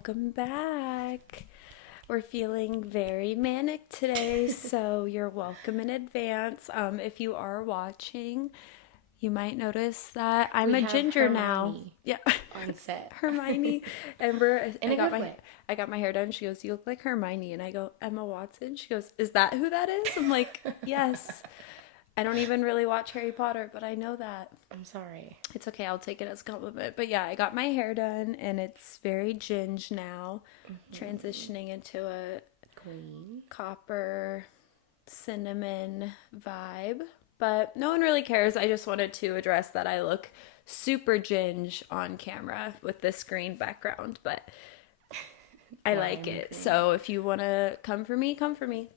Welcome back. We're feeling very manic today, so you're welcome in advance. If you are watching, you might notice that I'm a ginger now. Yeah, on set. Hermione. Amber, In a good way. I got my hair done. She goes, "You look like Hermione," and I go, "Emma Watson." She goes, "Is that who that is?" I'm like, "Yes." I don't even really watch Harry Potter, but I know that. I'm sorry. It's okay. I'll take it as a compliment. But yeah, I got my hair done, and it's very ginge now, transitioning into a Queen. copper cinnamon vibe. But no one really cares. I just wanted to address that I look super ginge on camera with this green background, but I like it. Green. So if you want to come for me, come for me.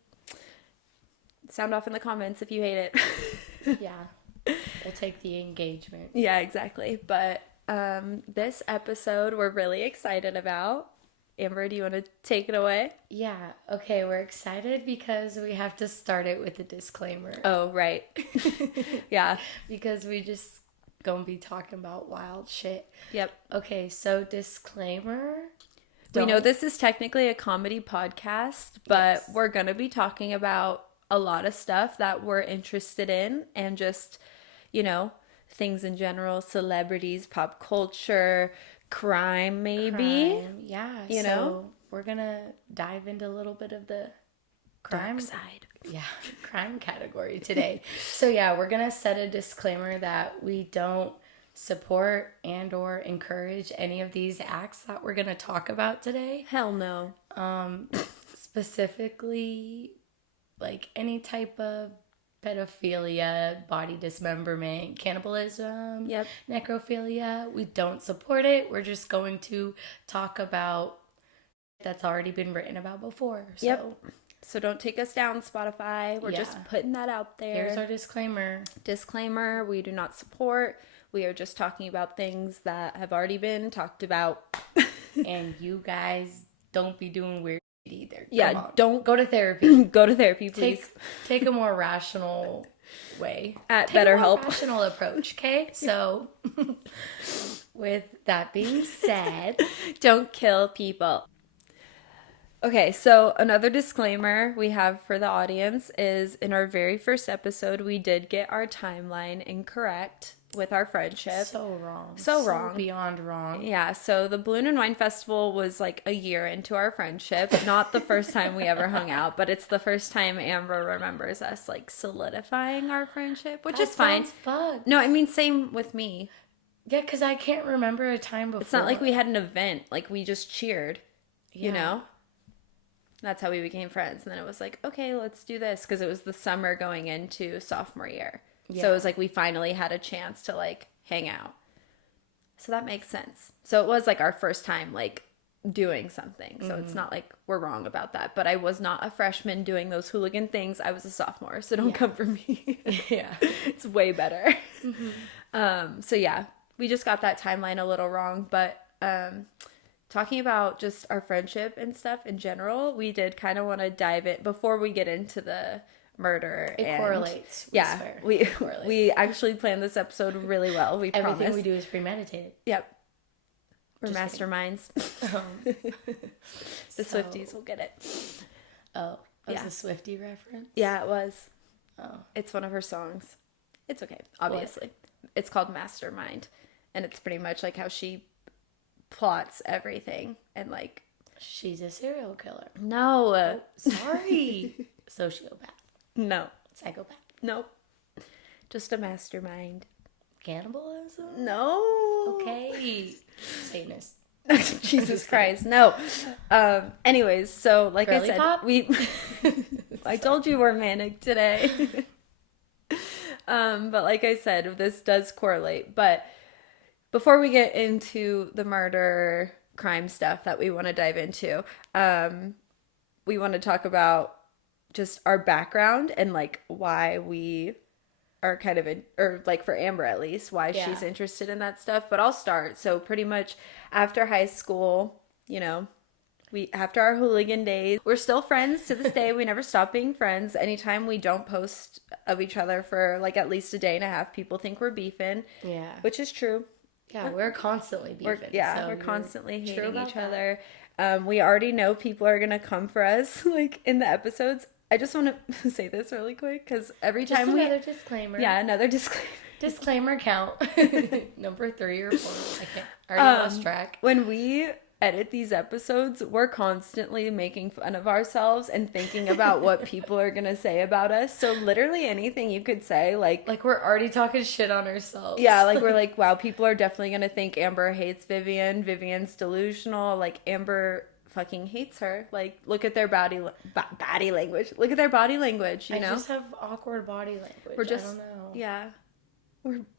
Sound off in the comments if you hate it. Yeah. We'll take the engagement. Yeah, exactly. But this episode we're really excited about. Amber, do you want to take it away? Yeah. Okay, we're excited because we have to start it with a disclaimer. Oh, right. Yeah. Because we just gonna be talking about wild shit. Yep. Okay, so disclaimer. We know this is technically a comedy podcast, but yes, we're gonna be talking about a lot of stuff that we're interested in and just, things in general, celebrities, pop culture, crime maybe. Yeah. So we're going to dive into a little bit of the crime side. Yeah, crime category today. So yeah, we're going to set a disclaimer that we don't support and or encourage any of these acts that we're going to talk about today. Hell no. Specifically, like any type of pedophilia, body dismemberment, cannibalism, necrophilia. We don't support it. We're just going to talk about that's already been written about before. So don't take us down, Spotify. We're just putting that out there. Here's our disclaimer. Disclaimer, we do not support. We are just talking about things that have already been talked about. And you guys don't be doing weird either. Yeah, don't go to therapy. Go to therapy, please. Take a more rational way. Take BetterHelp. A rational approach, okay? So, with that being said, don't kill people. Okay, so another disclaimer we have for the audience is in our very first episode, we did get our timeline incorrect with our friendship. So wrong. So wrong. Beyond wrong. Yeah, so the Balloon and Wine Festival was like a year into our friendship. Not the first time we ever hung out, but it's the first time Amber remembers us like solidifying our friendship, which is fine. Fun. No, I mean, same with me. Yeah, because I can't remember a time before. It's not like we had an event. Like we just cheered, you know? That's how we became friends. And then it was like, okay, let's do this. Because it was the summer going into sophomore year. Yeah. So it was like we finally had a chance to like hang out. So that makes sense. So it was like our first time like doing something. So it's not like we're wrong about that. But I was not a freshman doing those hooligan things. I was a sophomore. So don't come for me. Yeah. It's way better. So yeah, we just got that timeline a little wrong. But talking about just our friendship and stuff in general, we did kind of want to dive in before we get into the murder. It correlates. Yeah, we actually planned this episode really well. We promise. Everything we do is premeditated. Yep. We're just masterminds. The Swifties will get it. Oh, that was a Swiftie reference? Yeah, it was. Oh. It's one of her songs. It's okay, obviously. What? It's called Mastermind. And it's pretty much like how she plots everything and like... She's a serial killer. No. Oh, sorry. Sociopath. No. Psychopath. Nope. Just a mastermind. Cannibalism? No. Okay. Satanist. Jesus Christ. No. Anyways, so like Girly I said, pop? I told you we're manic today. But like I said, this does correlate. But before we get into the murder crime stuff that we want to dive into, we want to talk about just our background and like why we are kind of or like for Amber at least, why she's interested in that stuff. But I'll start. So pretty much after high school, after our hooligan days, we're still friends to this day. We never stop being friends. Anytime we don't post of each other for like at least a day and a half, people think we're beefing. Yeah. Which is true. Yeah, we're constantly beefing. We're constantly hating each other. We already know people are gonna come for us, like, in the episodes. I just want to say this really quick, because every time another disclaimer. Yeah, another disclaimer. Disclaimer count. Number 3 or 4. I already lost track. When we edit these episodes, we're constantly making fun of ourselves and thinking about what people are gonna say about us. So literally anything you could say, like we're already talking shit on ourselves. Yeah, like we're like, wow, people are definitely gonna think Amber hates Vivian. Vivian's delusional. Like, Amber fucking hates her. Like, look at their body language. Look at their body language. You know, I just have awkward body language. I don't know. Yeah.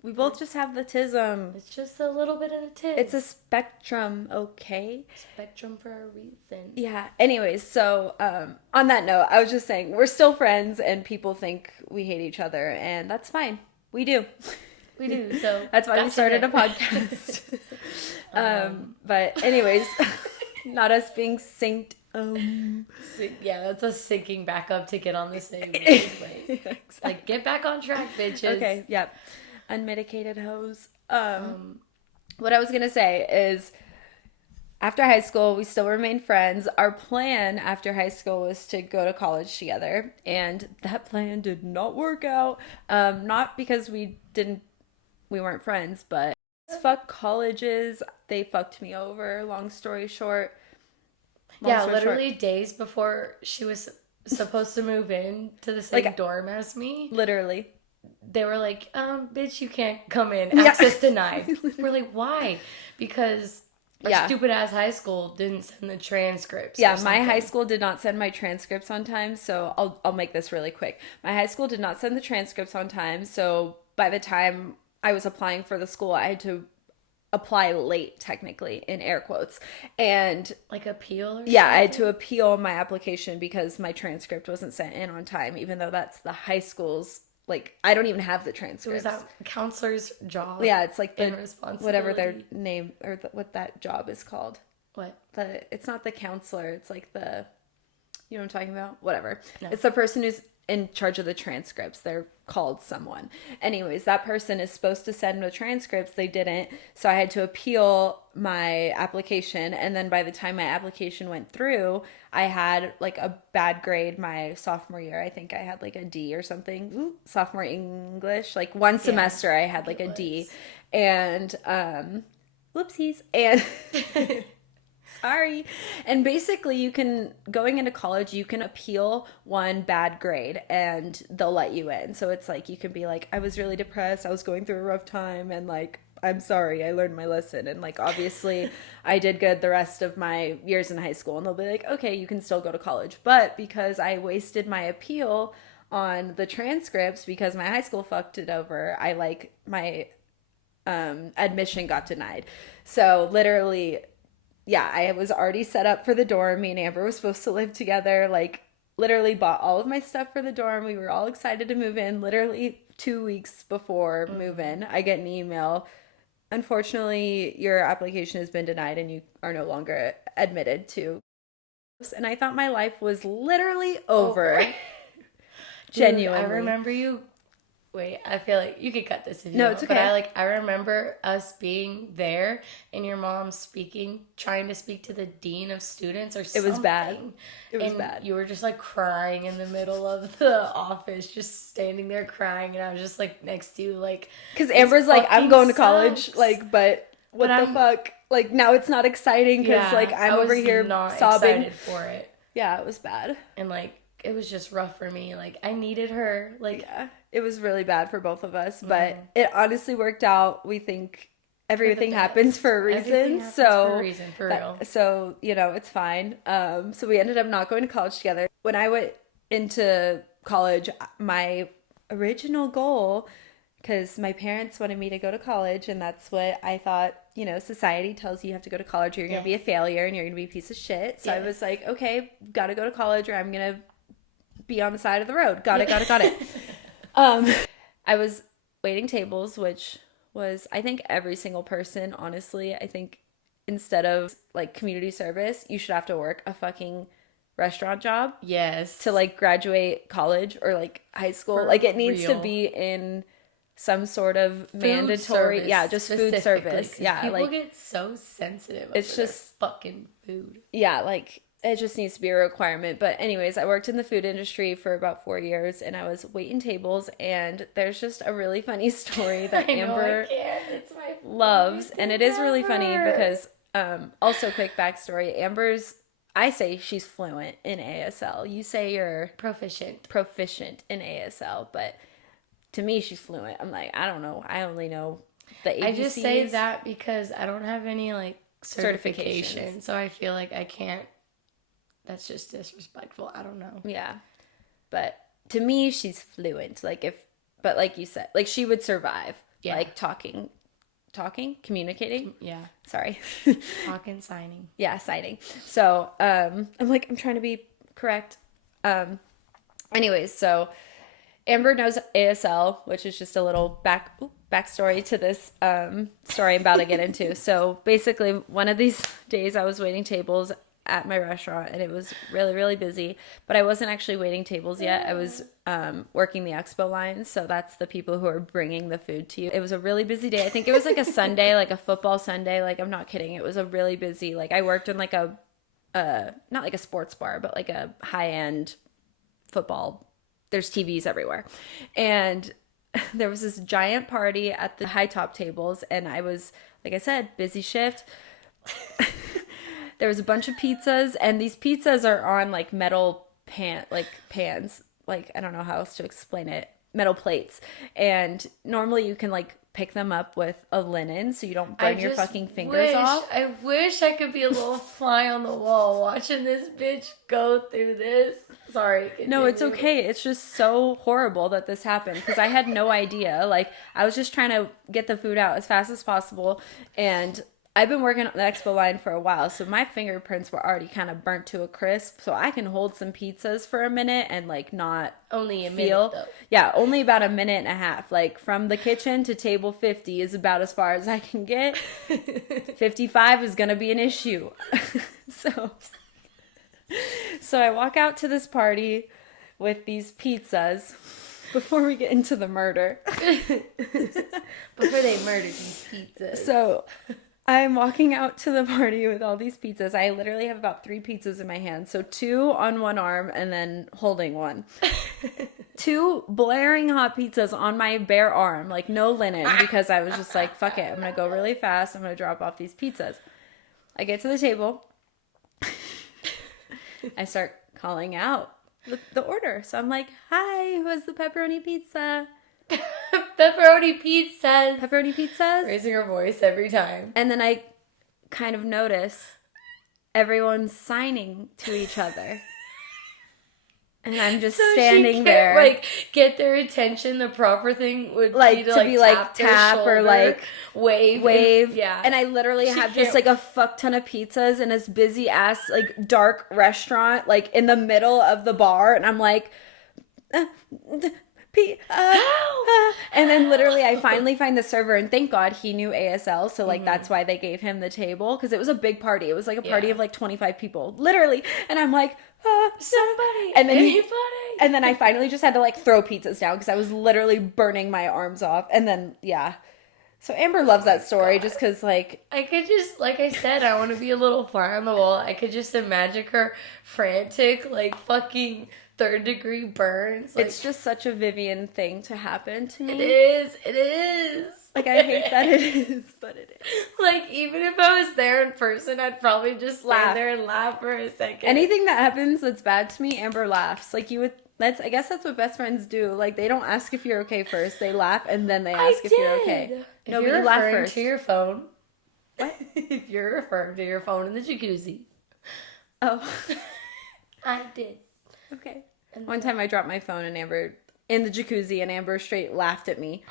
We both just have the tism. It's just a little bit of the tis. It's a spectrum, okay? Spectrum for a reason. Yeah. Anyways, so on that note, I was just saying, we're still friends and people think we hate each other, and that's fine. We do. We do. So that's why we started a podcast. But anyways, not us being synced. Yeah, that's us syncing back up to get on the same wavelength. Exactly. Like, get back on track, bitches. Okay, yep. Unmedicated hoes. What I was gonna say is, after high school, we still remained friends. Our plan after high school was to go to college together, and that plan did not work out. Not because we weren't friends, but fuck colleges. They fucked me over. Long story short. Literally days before she was supposed to move in to the same dorm as me. Literally. They were like, bitch, you can't come in. Access denied. We're like, why? Because our stupid ass high school didn't send the transcripts. Yeah, my high school did not send my transcripts on time, so I'll make this really quick. My high school did not send the transcripts on time, so by the time I was applying for the school, I had to apply late, technically, in air quotes. And like, appeal or something? Yeah, I had to appeal my application because my transcript wasn't sent in on time, even though that's the high school's, like, I don't even have the transcripts. It was that counselor's job. Yeah, it's like the whatever their name or what that job is called. What? It's not the counselor. It's like you know what I'm talking about? Whatever. No. It's the person who's in charge of the transcripts. They're called someone. Anyways, that person is supposed to send the transcripts. They didn't. So I had to appeal my application. And then by the time my application went through, I had like a bad grade my sophomore year. I think I had like a D or something. Ooh, sophomore English. Like one semester I had like a D. And whoopsies. And sorry. And basically going into college, you can appeal one bad grade and they'll let you in. So it's like, you can be like, I was really depressed. I was going through a rough time. And like, I'm sorry, I learned my lesson. And like, obviously I did good the rest of my years in high school. And they'll be like, okay, you can still go to college. But because I wasted my appeal on the transcripts because my high school fucked it over, my admission got denied. So literally, yeah, I was already set up for the dorm. Me and Amber were supposed to live together. Like, literally bought all of my stuff for the dorm. We were all excited to move in. Literally 2 weeks before move-in, I get an email. Unfortunately, your application has been denied and you are no longer admitted to. And I thought my life was literally over. Genuinely. I remember you. Wait, I feel like you could cut this if you No, want, it's okay. But I remember us being there and your mom trying to speak to the dean of students or something. It was bad. It was bad. You were just like crying in the middle of the office, just standing there crying, and I was just like next to you, like, because Amber's like, I'm going to college, like, but what the fuck? Like, now it's not exciting because like I'm over here not sobbing. Excited for it. Yeah, it was bad. And like, it was just rough for me. Like, I needed her. Like, yeah, it was really bad for both of us, but it honestly worked out. We think everything happens for a reason. So, you know, it's fine. So we ended up not going to college together. When I went into college, my original goal, because my parents wanted me to go to college, and that's what I thought, you know, society tells you have to go to college or you're going to be a failure and you're going to be a piece of shit. So I was like, okay, got to go to college or I'm going to be on the side of the road. Got it. I was waiting tables, which was, I think, every single person, honestly. I think instead of like community service, you should have to work a fucking restaurant job. Yes. To like graduate college or like high school. For like, it needs to be in some sort of mandatory, just food service. Yeah, people like get so sensitive. It's just fucking food. Yeah, like it just needs to be a requirement. But anyways, I worked in the food industry for about 4 years, and I was waiting tables. And there's just a really funny story that Amber loves, and it is really funny because also quick backstory. I say she's fluent in ASL. You say you're proficient in ASL, but to me, she's fluent. I'm like, I don't know. I only know the ABCs. I just say that because I don't have any, like, certification. So I feel like I can't. That's just disrespectful. I don't know. Yeah. But to me, she's fluent. But like you said, like she would survive. Yeah. Like talking, communicating. Yeah. Sorry. Talking, signing. Yeah, signing. So, I'm trying to be correct. Anyways, so Amber knows ASL, which is just a little backstory to this story I'm about to get into. So basically, one of these days I was waiting tables at my restaurant, and it was really, really busy, but I wasn't actually waiting tables yet. I was working the expo line, so that's the people who are bringing the food to you. It was a really busy day. I think it was like a Sunday, like a football Sunday. Like, I'm not kidding. It was a really busy, like I worked in like a not like a sports bar, but like a high-end football. There's TVs everywhere. And there was this giant party at the high top tables, and I was, like I said, busy shift. There was a bunch of pizzas, and these pizzas are on like metal pans. Like, I don't know how else to explain it. Metal plates. And normally you can like pick them up with a linen so you don't burn your fucking fingers off. I wish I could be a little fly on the wall watching this bitch go through this. Sorry. Continue. No, it's okay. It's just so horrible that this happened because I had no idea. Like, I was just trying to get the food out as fast as possible, and I've been working on the expo line for a while, so my fingerprints were already kind of burnt to a crisp, so I can hold some pizzas for a minute and, like, not only a feel. Minute, though. Yeah, only about a minute and a half. Like, from the kitchen to table 50 is about as far as I can get. 55 is going to be an issue. So I walk out to this party with these pizzas before we get into the murder. Before they murdered these pizzas. So I'm walking out to the party with all these pizzas. I literally have about 3 pizzas in my hand. So 2 on one arm and then holding one. 2 blaring hot pizzas on my bare arm. Like, no linen, because I was just like, fuck it. I'm going to go really fast. I'm going to drop off these pizzas. I get to the table. I start calling out the order. So I'm like, hi, who has the pepperoni pizza? Pepperoni pizzas. Pepperoni pizzas. Raising her voice every time. And then I kind of notice everyone's signing to each other. And I'm just standing there. Like, get their attention. The proper thing would like be to like tap or like wave. Yeah. And I literally have just like a fuck ton of pizzas in this busy ass like dark restaurant like in the middle of the bar, and I'm like and then literally I finally find the server, and thank God he knew ASL, so like that's why they gave him the table, because it was a big party. It was like a party of like 25 people literally, and I'm like somebody, and then anybody. And then I finally just had to like throw pizzas down because I was literally burning my arms off. And then so Amber loves that story just because like I could just, like I said, I want to be a little fly on the wall. I could just imagine her frantic, like fucking 3rd-degree burns. Like, it's just such a Vivian thing to happen to me. It is. Like, I hate that it is, but it is. Like, even if I was there in person, I'd probably just stand there and laugh for a second. Anything that happens that's bad to me, Amber laughs. Like, I guess that's what best friends do. Like, they don't ask if you're okay first. They laugh, and then they ask if you're okay. No, but you laugh first. To your phone. What? If you're referring to your phone in the jacuzzi. Oh. I did. Okay. One time I dropped my phone in the jacuzzi, and Amber straight laughed at me.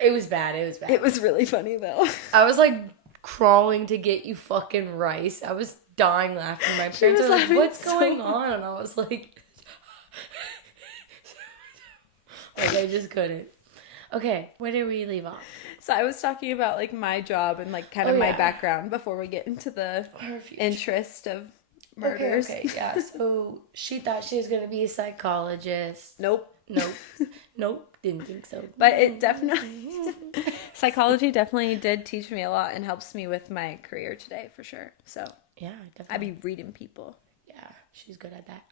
It was bad. It was really funny, though. I was, like, crawling to get you fucking rice. I was dying laughing. My parents were like, what's going on? And I was like, I just couldn't. Okay, where did we leave off? So I was talking about, like, my job and, like, kind of my background before we get into the interest of murders. Okay, yeah. So she thought she was going to be a psychologist. Nope. Nope, didn't think so. But it definitely, psychology definitely did teach me a lot and helps me with my career today, for sure. So, yeah, definitely. I be reading people. Yeah, she's good at that.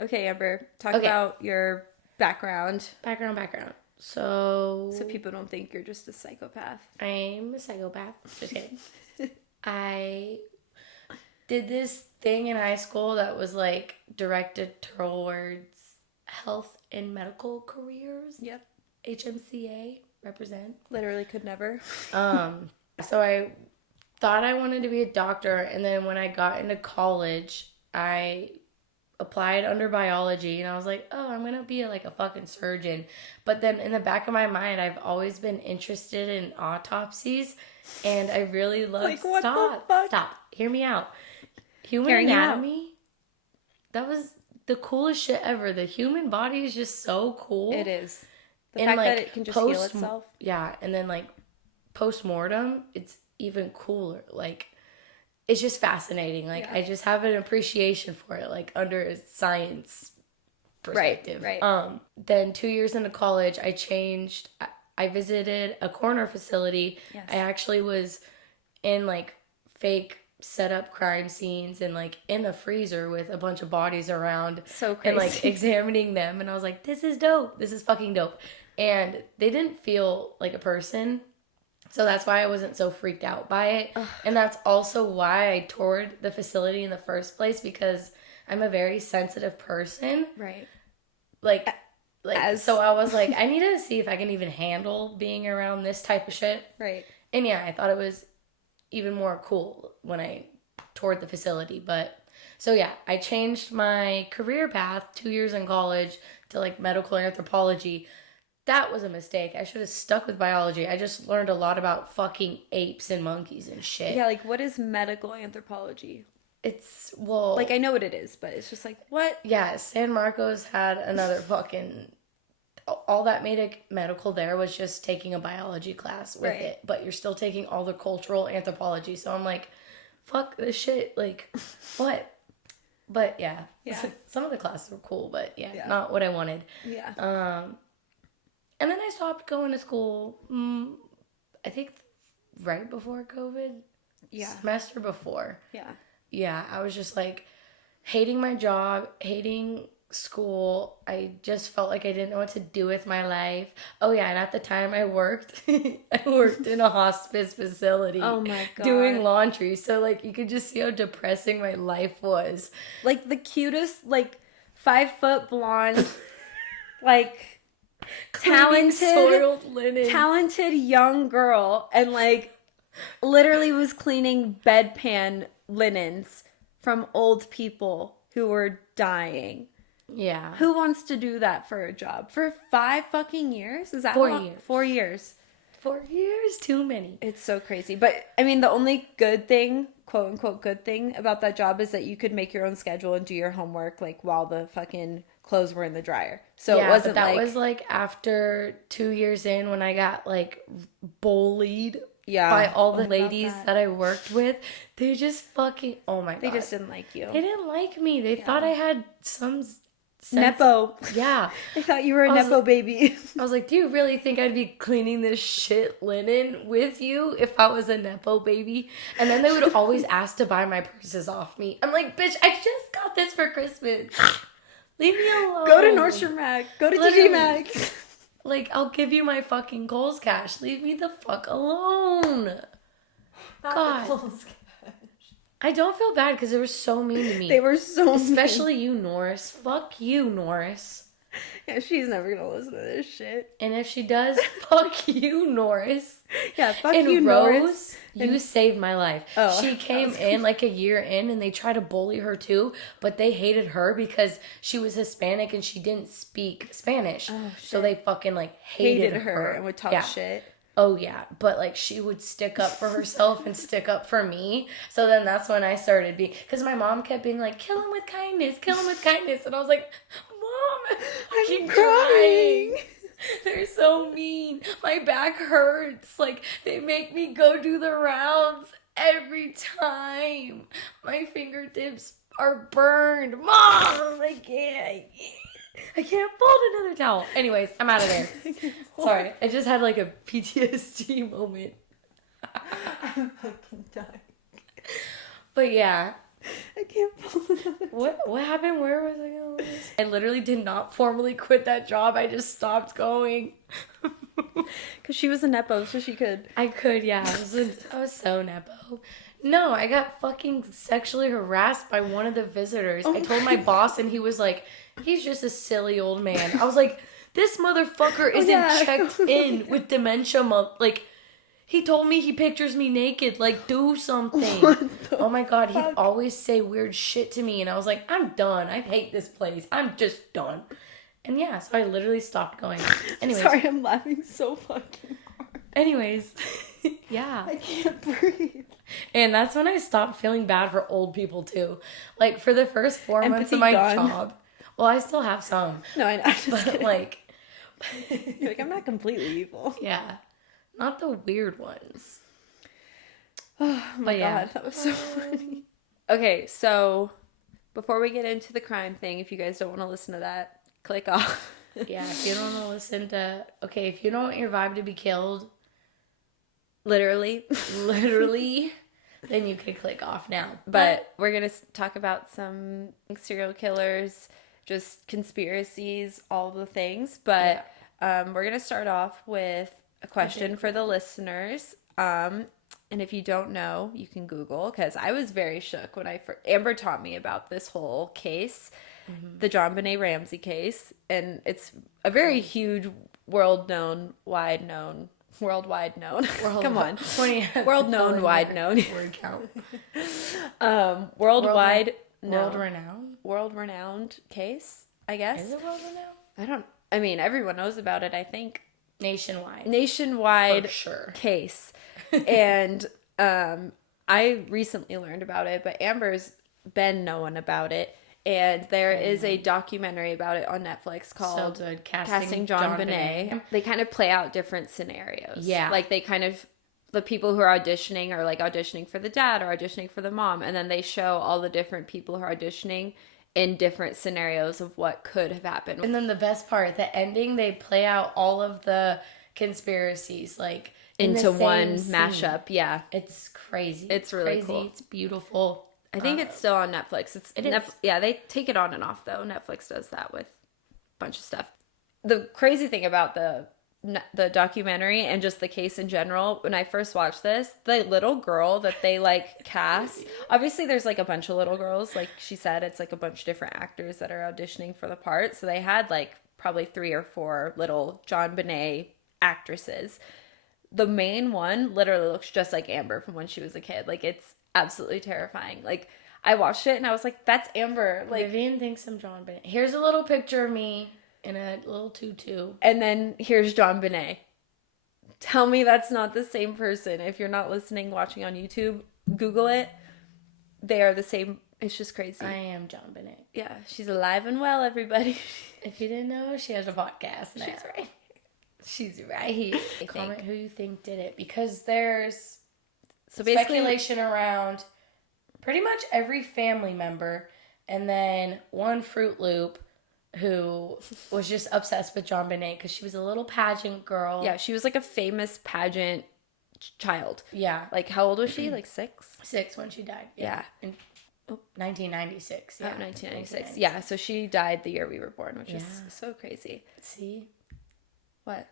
Okay, Amber, talk about your background. Background. So people don't think you're just a psychopath. I'm a psychopath. Just kidding. I did this thing in high school that was like directed towards health and medical careers. Yep. HMCA, represent. Literally could never. So I thought I wanted to be a doctor, and then when I got into college, I applied under biology, and I was like, oh, I'm gonna be like a fucking surgeon. But then in the back of my mind, I've always been interested in autopsies, and I really love like, what the fuck? Stop, hear me out. Human anatomy, that was the coolest shit ever. The human body is just so cool. It is. The fact that it can just heal itself. Yeah, and then like post-mortem, it's even cooler. Like, it's just fascinating. Like, I just have an appreciation for it, like, under a science perspective. Right. Then 2 years into college, I visited a corner facility. Yes. I actually was in, like, fake set up crime scenes and, like, in a freezer with a bunch of bodies around. So crazy. And, like, examining them. And I was like, this is dope. This is fucking dope. And they didn't feel like a person. So that's why I wasn't so freaked out by it. Ugh. And that's also why I toured the facility in the first place, because I'm a very sensitive person. Right. So I was like, I need to see if I can even handle being around this type of shit. Right. And yeah, I thought it was even more cool when I toured the facility. But so yeah, I changed my career path 2 years in college to like medical anthropology. That was a mistake. I should have stuck with biology. I just learned a lot about fucking apes and monkeys and shit. Yeah, like, what is medical anthropology? It's, well... Like, I know what it is, but it's just like, what? Yeah, San Marcos had another fucking... All that made it medical there was just taking a biology class with it. But you're still taking all the cultural anthropology. So I'm like, fuck this shit. Like, what? But yeah. Some of the classes were cool, but not what I wanted. Yeah. And then I stopped going to school, I think right before COVID. Yeah. Semester before. Yeah. Yeah, I was just like hating my job, hating school. I just felt like I didn't know what to do with my life. Oh yeah, and at the time I worked in a hospice facility. Oh my God. Doing laundry. So like you could just see how depressing my life was. Like the cutest, like 5-foot blonde, like talented young girl, and like literally was cleaning bedpan linens from old people who were dying. Yeah. Who wants to do that for a job? For 5 fucking years? Is that 4 years. 4 years. 4 years? Too many. It's so crazy. But I mean, the only good thing, quote unquote good thing about that job is that you could make your own schedule and do your homework like while the fucking clothes were in the dryer. So it wasn't, but that was like after 2 years in, when I got like bullied by all the ladies that I worked with. They just fucking, oh my God. They just didn't like you. They didn't like me. They thought I had some Nepo. Yeah. They thought you were a Nepo baby. I was like, do you really think I'd be cleaning this shit linen with you if I was a Nepo baby? And then they would always ask to buy my purses off me. I'm like, bitch, I just got this for Christmas. Leave me alone. Go to Nordstrom Rack. Go to TJ Maxx. Like, I'll give you my fucking Kohl's cash. Leave me the fuck alone. God. The Kohl's cash. I don't feel bad because they were so mean to me. They were so Especially you, Norris. Fuck you, Norris. Yeah, she's never gonna listen to this shit. And if she does, fuck you, Norris. Yeah, fuck and you, Rose, Norris. You saved my life. Oh, she came in like a year in, and they tried to bully her too, but they hated her because she was Hispanic and she didn't speak Spanish. Oh, shit. So they fucking like hated her and would talk shit. Oh yeah, but like she would stick up for herself and stick up for me. So then that's when I started being, because my mom kept being like, kill him with kindness, and I was like, Mom, I'm crying. They're so mean. My back hurts. Like, they make me go do the rounds every time. My fingertips are burned. Mom, I can't. I can't fold another towel. Anyways, I'm out of there. Sorry, I just had like a PTSD moment. I'm fucking dying. But yeah. I can't fold another towel. What happened? Where was I going? I literally did not formally quit that job. I just stopped going. Because she was a Nepo, so she could. I could, yeah. I was so Nepo. No, I got fucking sexually harassed by one of the visitors. I told my boss, and he was like, he's just a silly old man. I was like, this motherfucker isn't checked in with dementia. Like, he told me he pictures me naked. Like, do something. Oh my God, he'd always say weird shit to me. And I was like, I'm done. I hate this place. I'm just done. And yeah, so I literally stopped going. Anyways. Sorry, I'm laughing so fucking hard. Anyways, yeah. I can't breathe. And that's when I stopped feeling bad for old people too. Like for the first 4 months of my job. Well, I still have some. No, I know. But like, you're like, I'm not completely evil. Yeah. Not the weird ones. Oh my God, that was so funny. Okay, so before we get into the crime thing, if you guys don't want to listen to that, click off. Yeah, if you don't want to listen to... Okay, if you don't want your vibe to be killed... Literally, then you can click off now. But we're going to talk about some serial killers, just conspiracies, all the things. But we're going to start off with a question for the listeners. And if you don't know, you can Google, because I was very shook when Amber taught me about this whole case, the Jon Benet Ramsey case. And it's a very huge worldwide known. World known. Word count. Worldwide known. World renowned case, I guess. Is it world renowned? I mean, everyone knows about it, I think. Nationwide. For sure. Case. And I recently learned about it, but Amber's been knowing about it. And there is a documentary about it on Netflix called Casting Jon Benet. They kind of play out different scenarios. Yeah. Like the people who are auditioning are like auditioning for the dad or auditioning for the mom. And then they show all the different people who are auditioning in different scenarios of what could have happened. And then the best part, the ending, they play out all of the conspiracies like into one mashup. Yeah. It's crazy. It's really cool. It's beautiful. I think it's still on Netflix. It is. Yeah, they take it on and off, though. Netflix does that with a bunch of stuff. The crazy thing about the documentary and just the case in general, when I first watched this, the little girl that they, like, cast... Obviously, there's, like, a bunch of little girls. Like she said, it's, like, a bunch of different actors that are auditioning for the part. So they had, like, probably 3 or 4 little Jon Benet actresses. The main one literally looks just like Amber from when she was a kid. Like, it's absolutely terrifying. Like, I watched it and I was like, that's Amber. Like, Vivian thinks I'm Jon Benet. Here's a little picture of me in a little tutu. And then here's Jon Benet. Tell me that's not the same person. If you're not listening, watching on YouTube, Google it. They are the same. It's just crazy. I am Jon Benet. Yeah, she's alive and well, everybody. If you didn't know, she has a podcast now. She's right here. Comment who you think did it, because there's speculation around pretty much every family member, and then one Fruit Loop who was just obsessed with Jon Benet because she was a little pageant girl. Yeah, she was like a famous pageant child. Yeah. Like, how old was she? Like 6? 6 when she died. Yeah. In 1996. Yeah. 1996. Yeah, so she died the year we were born, which is so crazy. See? What?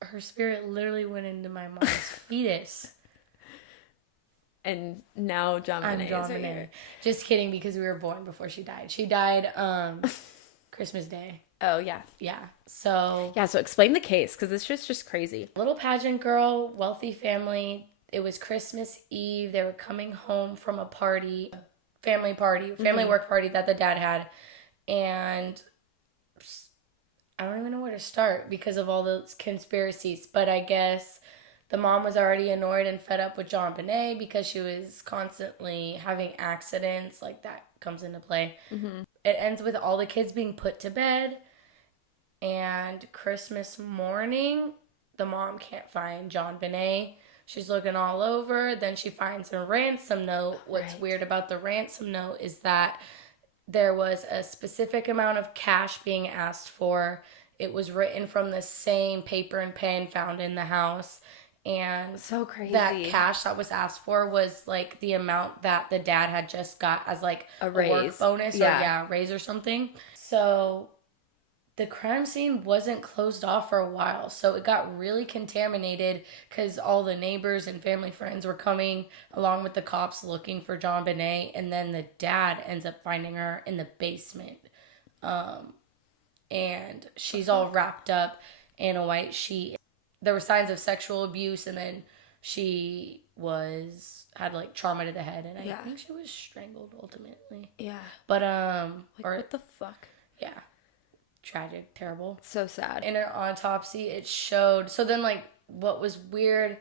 Her spirit literally went into my mom's fetus. And now Jon Benet is right here. Just kidding, because we were born before she died. She died Christmas Day. Oh, yeah. Yeah. So explain the case, because it's just crazy. Little pageant girl, wealthy family. It was Christmas Eve. They were coming home from a party, family work party that the dad had. And I don't even know where to start because of all those conspiracies. But I guess the mom was already annoyed and fed up with Jon Benet because she was constantly having accidents. Like, that comes into play. Mm-hmm. It ends with all the kids being put to bed. And Christmas morning, the mom can't find Jon Benet. She's looking all over. Then she finds a ransom note. What's weird about the ransom note is that there was a specific amount of cash being asked for. It was written from the same paper and pen found in the house. And so crazy. That cash that was asked for was like the amount that the dad had just got as like a work bonus or a raise or something. So the crime scene wasn't closed off for a while. So it got really contaminated because all the neighbors and family friends were coming along with the cops looking for Jon Benet. And then the dad ends up finding her in the basement. And she's all wrapped up in a white sheet. There were signs of sexual abuse, and then she had like trauma to the head, and I think she was strangled ultimately. Yeah. But what the fuck? Yeah. Tragic, terrible. So sad. In her autopsy, it showed. So then, like, what was weird,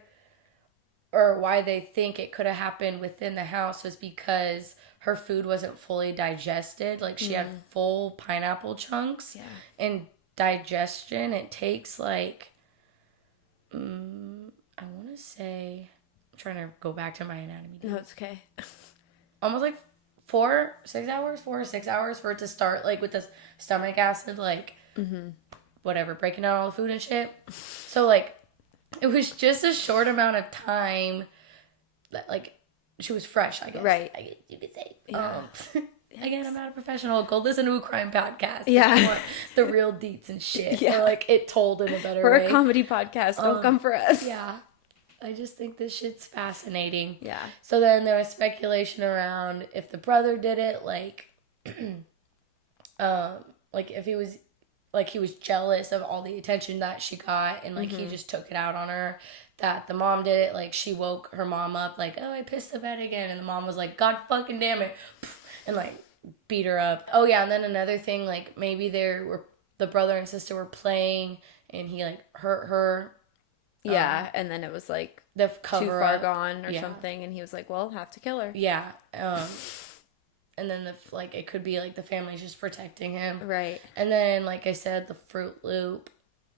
or why they think it could have happened within the house, was because her food wasn't fully digested. Like, she had full pineapple chunks. Yeah. And digestion, it takes, like, I want to say, I'm trying to go back to my anatomy. No, it's okay. Almost, like, 4 or 6 hours for it to start, like, with the stomach acid, like, whatever, breaking down all the food and shit. So, like, it was just a short amount of time that, like, she was fresh, I guess. Right. I guess you could say. Yeah. Again, I'm not a professional. Go listen to a crime podcast. Yeah. If you want the real deets and shit. Yeah. Or, like, it told in a better way. We're a comedy podcast. Don't come for us. Yeah. I just think this shit's fascinating. Yeah. So then there was speculation around if the brother did it, like, like if he was jealous of all the attention that she got, and like he just took it out on her. That the mom did it, like she woke her mom up, like, oh, I pissed the bed again, and the mom was like, God fucking damn it, and like beat her up. Oh yeah, and then another thing, like maybe the brother and sister were playing, and he like hurt her. Yeah, and then it was like the cover too far gone or something, and he was like, well, I'll have to kill her. Yeah. And then it could be like the family's just protecting him. Right. And then, like I said, the Fruit Loop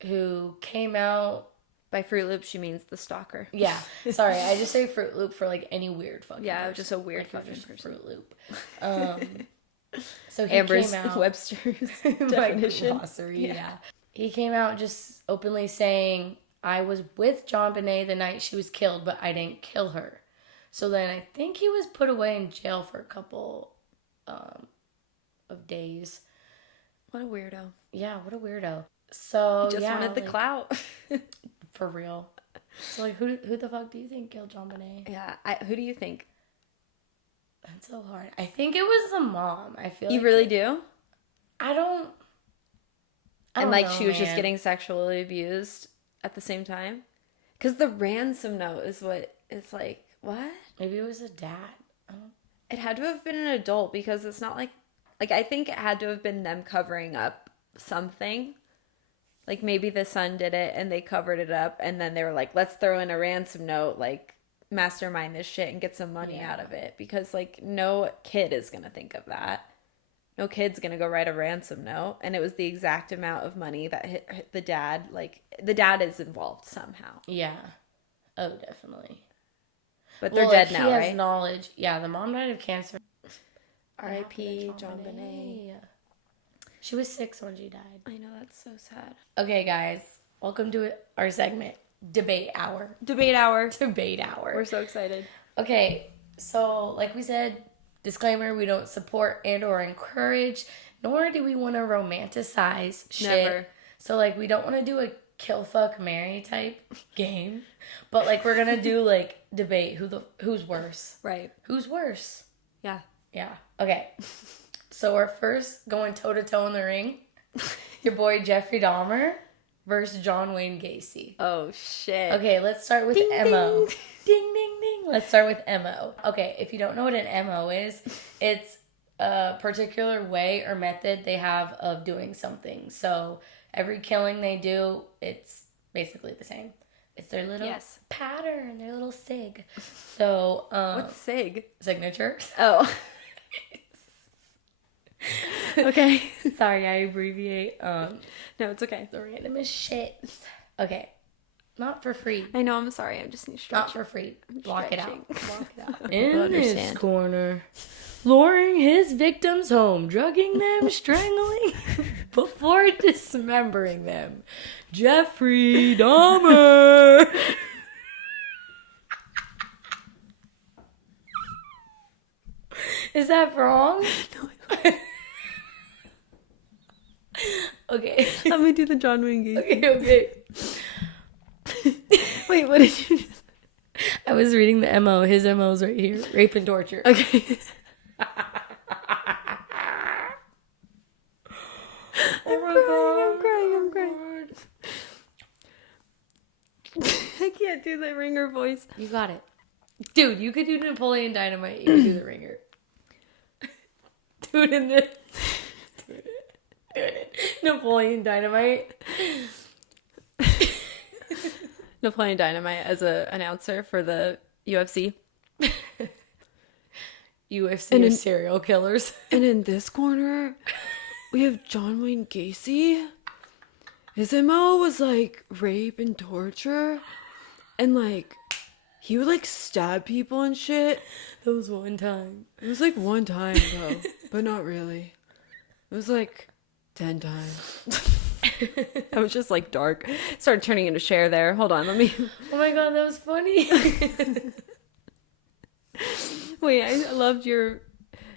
who came out. By Fruit Loop, she means the stalker. Yeah. Sorry, I just say Fruit Loop for like any weird fucking person. Just a weird fucking person. person. Fruit Loop. So he Amber's came out. Webster's definition. Glossary, yeah. He came out just openly saying, I was with Jon Benet the night she was killed, but I didn't kill her. So then I think he was put away in jail for a couple of days. What a weirdo. Yeah, what a weirdo. So he just wanted the clout. For real. So like, who the fuck do you think killed Jon Benet? Yeah, who do you think? That's so hard. I think it was the mom. I feel you like really do. I don't and like know, she was just getting sexually abused at the same time. Because the ransom note is what it's like. What? Maybe it was a dad. It had to have been an adult because it's not like I think it had to have been them covering up something. Like maybe the son did it and they covered it up and then they were like, let's throw in a ransom note, like mastermind this shit and get some money out of it. Because like no kid is going to think of that. No kid's going to go write a ransom note. And it was the exact amount of money that hit the dad. Like the dad is involved somehow. Yeah. Oh, definitely. But they're dead now, right? He has knowledge. Yeah, the mom died of cancer. R.I.P. Jon Benet. She was 6 when she died. I know, that's so sad. Okay, guys. Welcome to our segment, Debate Hour. Debate Hour. Debate Hour. We're so excited. Okay, so like we said, disclaimer, we don't support and or encourage, nor do we want to romanticize shit. Never. So like we don't want to do a kill, fuck, marry type game. But like we're going to do like debate who's worse. Right. Who's worse? Yeah. Yeah. Okay. So we're first going toe-to-toe in the ring. Your boy Jeffrey Dahmer versus John Wayne Gacy. Oh, shit. Okay, let's start with ding, MO. Ding. Ding, ding, ding. Let's start with MO. Okay, if you don't know what an MO is, it's a particular way or method they have of doing something. So every killing they do, it's basically the same. It's their little pattern, their little sig. So, what's sig? Signature. Oh. Okay. Sorry, I abbreviate. No, it's okay. The randomest shit. Okay. Not for free. I know, I'm sorry. I'm just stretching. Not for free. Block it out. Block it out. In this corner. luring his victims home, drugging them, strangling, before dismembering them. Jeffrey Dahmer. Is that wrong? Okay. Let me do the John Wayne Gacy. Okay. Wait, what did you just... I was reading the MO. His MO's right here. Rape and torture. Okay. I'm crying. I can't do the ringer voice. You got it. Dude, you could do Napoleon Dynamite. You could do the ringer. Do it in the... Do it. Napoleon Dynamite. Napoleon Dynamite as an announcer for the UFC. UFC and serial killers. And in this corner, we have John Wayne Gacy. His MO was like rape and torture. And like, he would like stab people and shit. That was one time. It was like one time though, but not really. It was like 10 times. I was just like dark. Started turning into Cher there. Hold on, let me. Oh my god, that was funny. Wait, I loved your.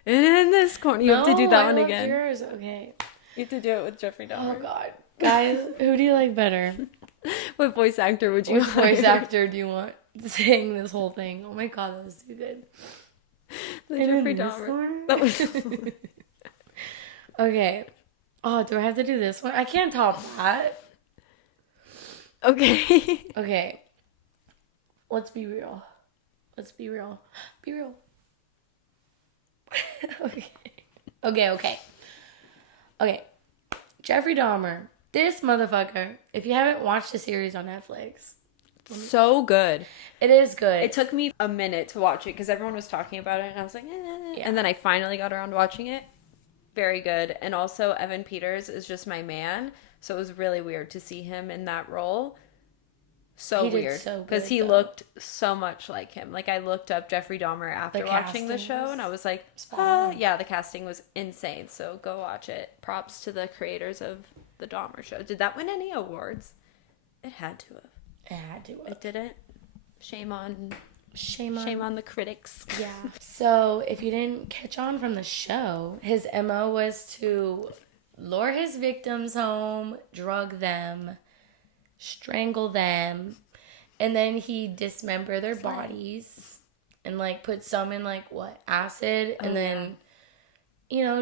And in this corner, you have to do that one again. Yours. Okay. You have to do it with Jeffrey Dahmer. Oh god, guys, who do you like better? What voice actor would you? What voice actor do you want saying this whole thing? Oh my god, that was too good. The Jeffrey Dahmer. That was. Okay. Oh, do I have to do this one? I can't top that. Okay. Okay. Let's be real. Be real. Okay. Jeffrey Dahmer. This motherfucker. If you haven't watched the series on Netflix. So good. It is good. It took me a minute to watch it because everyone was talking about it and I was like, eh. Yeah. And then I finally got around to watching it. Very good. And also Evan Peters is just my man. So it was really weird to see him in that role. So weird. Because he looked so much like him. Like I looked up Jeffrey Dahmer after watching the show and I was like, yeah, the casting was insane. So go watch it. Props to the creators of the Dahmer show. Did that win any awards? It had to have. It didn't. Shame on the critics. Yeah. So if you didn't catch on from the show, his MO was to lure his victims home, drug them, strangle them, and then he dismember their bodies and like put some in like acid and then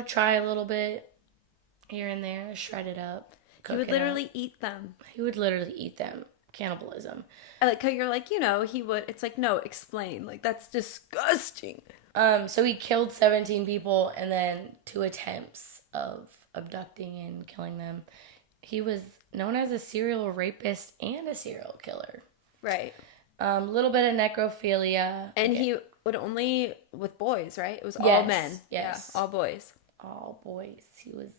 try a little bit here and there, shred it up. He would literally eat them. Cannibalism. I like how you're like, he would. It's like, no, explain. Like, that's disgusting. So he killed 17 people and then 2 attempts of abducting and killing them. He was known as a serial rapist and a serial killer. Right. A little bit of necrophilia. And he would only with boys, right? It was all men. Yes. Yeah, all boys. All boys. He was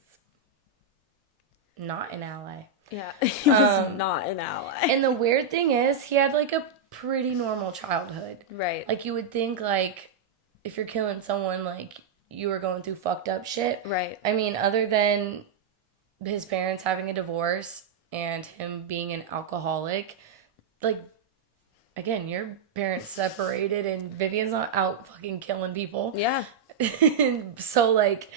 not an ally. Yeah, he was not an ally. And the weird thing is, he had like a pretty normal childhood. Right. Like you would think like, if you're killing someone, like you were going through fucked up shit. Right. I mean, other than his parents having a divorce and him being an alcoholic, like, again, your parents separated and Vivian's not out fucking killing people. Yeah. So like,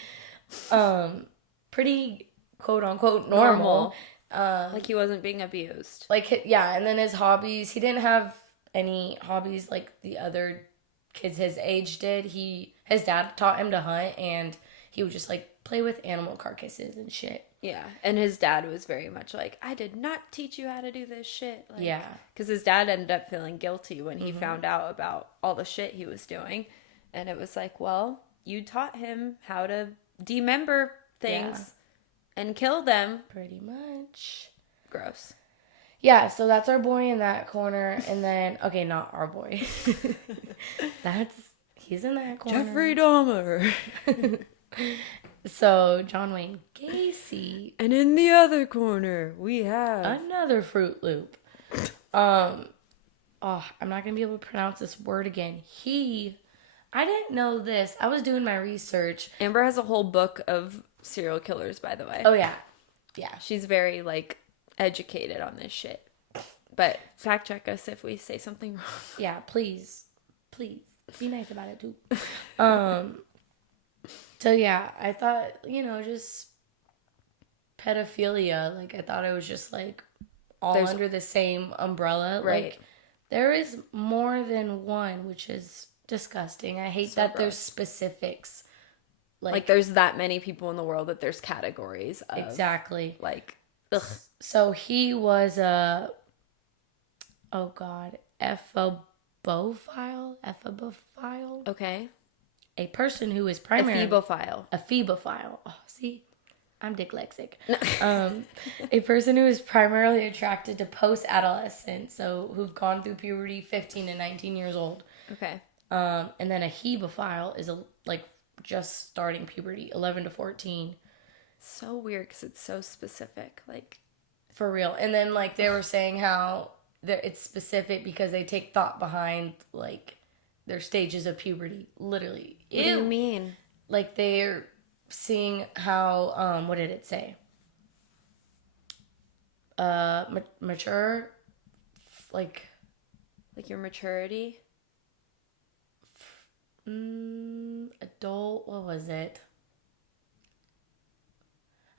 pretty quote unquote normal. Like he wasn't being abused. Like, yeah, and then his hobbies, he didn't have any hobbies like the other kids his age did. His dad taught him to hunt and he would just like play with animal carcasses and shit. Yeah, and his dad was very much like, I did not teach you how to do this shit. Like, yeah. Because his dad ended up feeling guilty when he found out about all the shit he was doing. And it was like, well, you taught him how to demember things and kill them. Pretty much. Gross. Yeah, so that's our boy in that corner. And then, okay, not our boy. He's in that corner. Jeffrey Dahmer. So, John Wayne Gacy. And in the other corner, we have... another Fruit Loop. I'm not going to be able to pronounce this word again. He I didn't know this. I was doing my research. Amber has a whole book of serial killers, by the way. Oh, yeah. Yeah. She's very, like, educated on this shit. But fact check us if we say something wrong. Yeah, please. Please. Be nice about it, too. So, yeah, I thought, just pedophilia. Like, I thought it was just, like, all under the same umbrella. Right. Like, there is more than one, which is disgusting. I hate that there's specifics. Like, there's that many people in the world that there's categories of. Exactly. Like, ugh. So he was a, oh God, ephemophile? Okay. A person who is primarily... A phebophile. Oh, see? I'm dyslexic. A person who is primarily attracted to post-adolescents, so who've gone through puberty 15 and 19 years old. Okay. And then a hebophile is just starting puberty, 11 to 14. So weird because it's so specific. Like, for real. And then they were saying how it's specific because they take thought behind their stages of puberty. Literally. What do you mean? Like they're seeing how what did it say? Mature, like your maturity. Adult. What was it?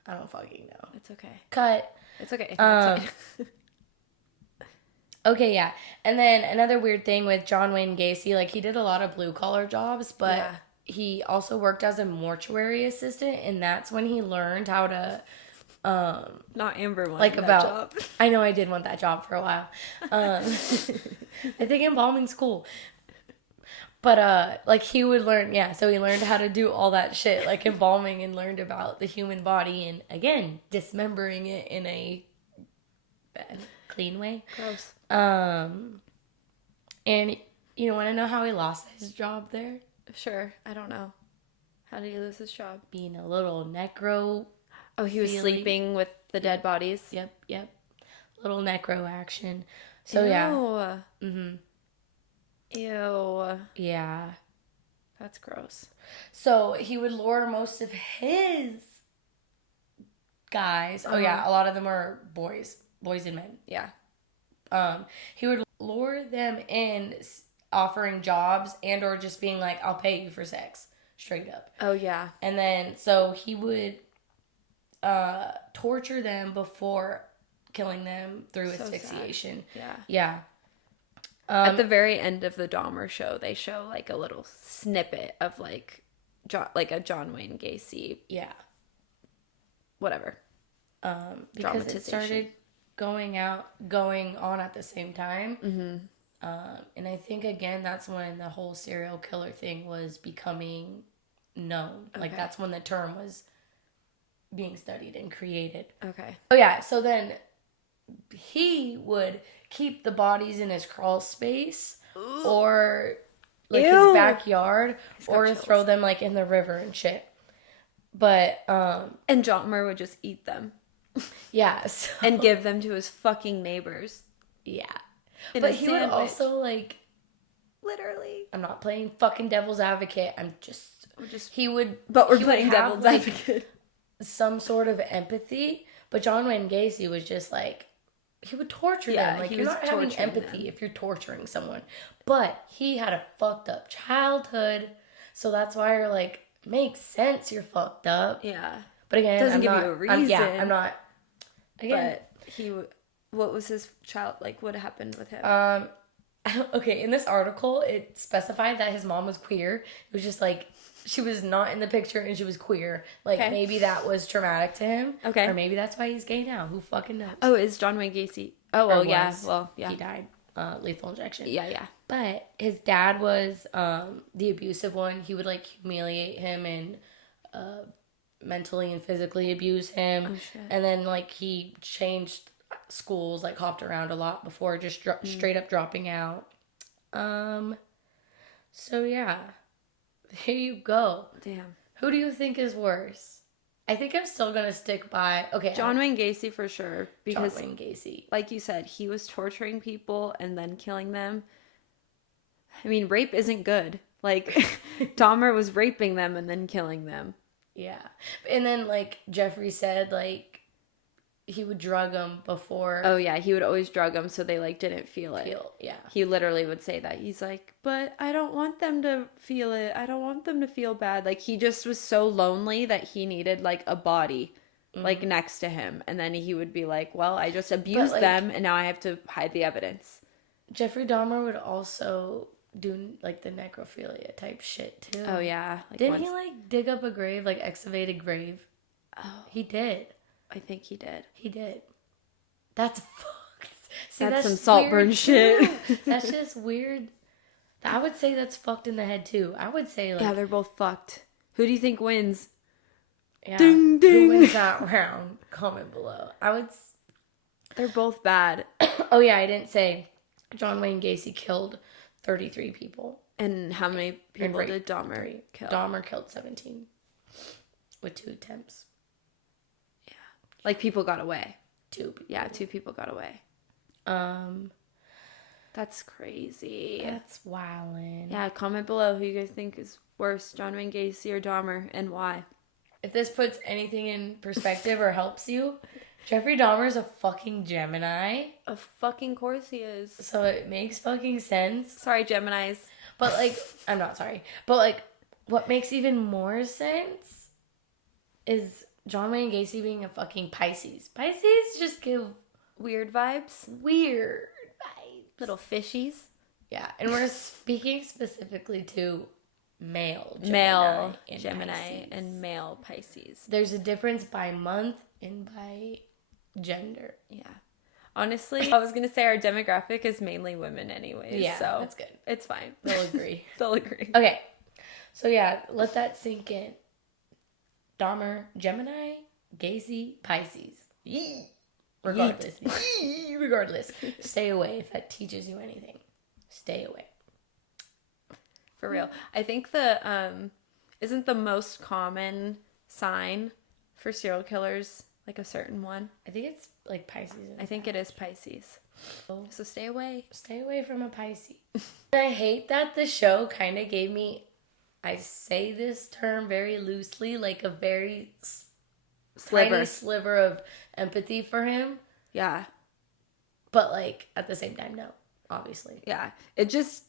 I don't fucking know. It's okay. Cut. It's okay. Okay, yeah. And then another weird thing with John Wayne Gacy, he did a lot of blue collar jobs, but he also worked as a mortuary assistant, and that's when he learned how to not Amber wanted that job. I know I did want that job for a while. I think embalming's cool. But he would learn, so he learned how to do all that shit, like embalming, and learned about the human body and again dismembering it in a clean way. Gross. And you want to know how he lost his job there? Sure. I don't know. How did he lose his job? Being a little necro. Oh, he was sleeping with the dead bodies? Yep. Little necro action. So, Ew. yeah. Mm-hmm. Ew. Yeah. That's gross. So, he would lure most of his guys. Oh, yeah. A lot of them are boys and men. Yeah. He would lure them in offering jobs and or just being like, I'll pay you for sex. Straight up. Oh, yeah. And then, so he would torture them before killing them through asphyxiation. Sad. Yeah. At the very end of the Dahmer show, they show a little snippet of a John Wayne Gacy. Yeah. Whatever. Because it started going on at the same time. Mm-hmm. And I think again that's when the whole serial killer thing was becoming known. Okay. That's when the term was being studied and created. Okay. Oh yeah, so then he would keep the bodies in his crawl space or his backyard or throw them in the river and shit. But and Dahmer would just eat them. Yeah. So, and give them to his fucking neighbors. Yeah. But he would also literally. I'm not playing fucking devil's advocate. He would. But we're playing devil's advocate. Some sort of empathy. But John Wayne Gacy was just he would torture them. You're not having empathy if you're torturing someone. But he had a fucked up childhood. So that's why you're makes sense you're fucked up. Yeah. But again, doesn't give you a reason. I'm not. Again. But what was his child, what happened with him? Okay, in this article, it specified that his mom was queer. It was just she was not in the picture and she was queer. Maybe that was traumatic to him. Okay. Or maybe that's why he's gay now. Who fucking knows? Oh, is John Wayne Gacy? Oh, well, yeah. Well, yeah. He died. Lethal injection. Yeah. But his dad was the abusive one. He would humiliate him and mentally and physically abuse him. Oh, shit. And then he changed schools, hopped around a lot before just straight up dropping out. So yeah. Here you go. Damn. Who do you think is worse? I think I'm still gonna stick by John Wayne Gacy for sure. Because John Wayne Gacy. Like you said, he was torturing people and then killing them. I mean, rape isn't good. Like, Dahmer was raping them and then killing them. Yeah. And then, like, Jeffrey said, like, he would drug them before. Oh, yeah. He would always drug them so they, like, didn't feel it. Yeah. He literally would say that. He's like, but I don't want them to feel it. I don't want them to feel bad. Like, he just was so lonely that he needed, like, a body, like, next to him. And then he would be like, well, I just abused them, and now I have to hide the evidence. Jeffrey Dahmer would also do, like, the necrophilia type shit, too. Oh, yeah. Like, didn't he, like, dig up a grave, like, excavate a grave? Oh. He did. I think he did. He did. That's fucked. See, that's some Saltburn shit. That's just weird. I would say that's fucked in the head, too. I would say, like... Yeah, they're both fucked. Who do you think wins? Yeah. Ding, ding. Who wins that round? Comment below. They're both bad. Oh, yeah, I didn't say... John Wayne Gacy killed 33 people. And how many people did Dahmer kill? Dahmer killed 17 with 2 attempts. Yeah. Like, people got away. 2 people. Yeah, 2 people got away. That's crazy. That's wildin'. Yeah, comment below who you guys think is worse, John Wayne Gacy or Dahmer, and why. If this puts anything in perspective or helps you... Jeffrey Dahmer's a fucking Gemini. Of fucking course he is. So it makes fucking sense. Sorry, Geminis. But, like, I'm not sorry. But, like, what makes even more sense is John Wayne Gacy being a fucking Pisces. Pisces just give weird vibes. Weird vibes. Little fishies. Yeah, and we're speaking specifically to male Gemini and male Pisces. There's a difference by month and by gender. Yeah. Honestly, I was going to say our demographic is mainly women anyways. Yeah, so that's good. It's fine. They'll agree. They'll agree. Okay. So yeah, let that sink in. Dahmer, Gemini, Gacy, Pisces. Yee. Regardless. Regardless. Stay away if that teaches you anything. Stay away. For real. I think isn't the most common sign for serial killers like a certain one? I think it's like Pisces. I think it is Pisces. So stay away. Stay away from a Pisces. I hate that the show kind of gave me, I say this term very loosely, like a very tiny sliver of empathy for him. Yeah. But like at the same time, no, obviously. Yeah. It's just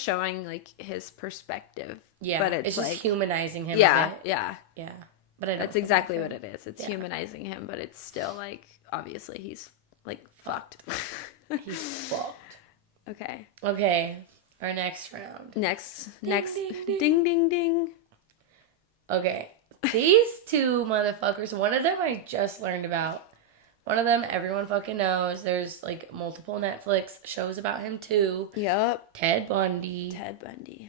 showing like his perspective. Yeah. But it's like, just humanizing him. Yeah. a bit. Yeah. Yeah. But that's exactly what it is. It's humanizing him, but it's still like, obviously he's like fucked. He's fucked. Okay. Okay. Our next round. Ding, ding, ding. Okay. These 2 motherfuckers, one of them I just learned about. One of them everyone fucking knows. There's like multiple Netflix shows about him too. Yep. Ted Bundy.